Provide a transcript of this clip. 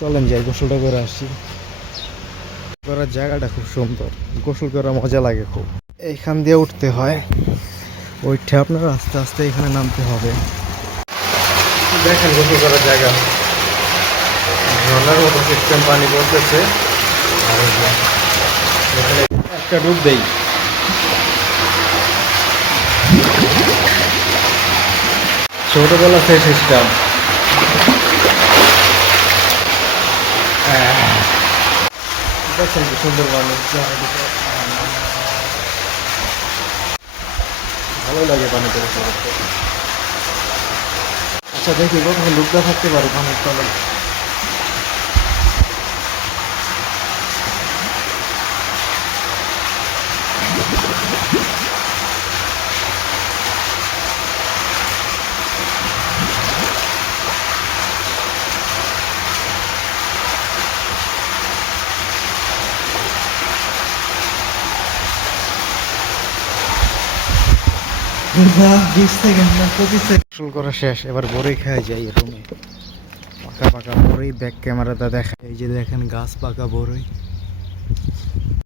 চলেন যাই গোসলটা করে আসি। করার জায়গাটা খুব সুন্দর, গোসল করা মজা লাগে খুব। এইখান দিয়ে উঠতে হয়, ওইটা আপনার আস্তে আস্তে এখানে নামতে হবে। দেখেন গোসল করার জায়গা, ঝর্ণার মতো সিস্টেম, পানি পড়তেছে। আর এখানে একটা ডুব দেই। ছোটবেলা সেই সিস্টেম। দেখেন কি সুন্দর মানুষ, ভালো লাগে পানিতে গোসল করতে। আচ্ছা দেখি কতক্ষণ ডুবতে থাকতে পারি পানির তলে। গোসল করা শেষ, এবার বড়ই খাওয়া যাই রুমে। পাকা পাকা বড়ই ব্যাক ক্যামেরাটা দেখা, এই যে দেখেন গাছ পাকা বড়ই।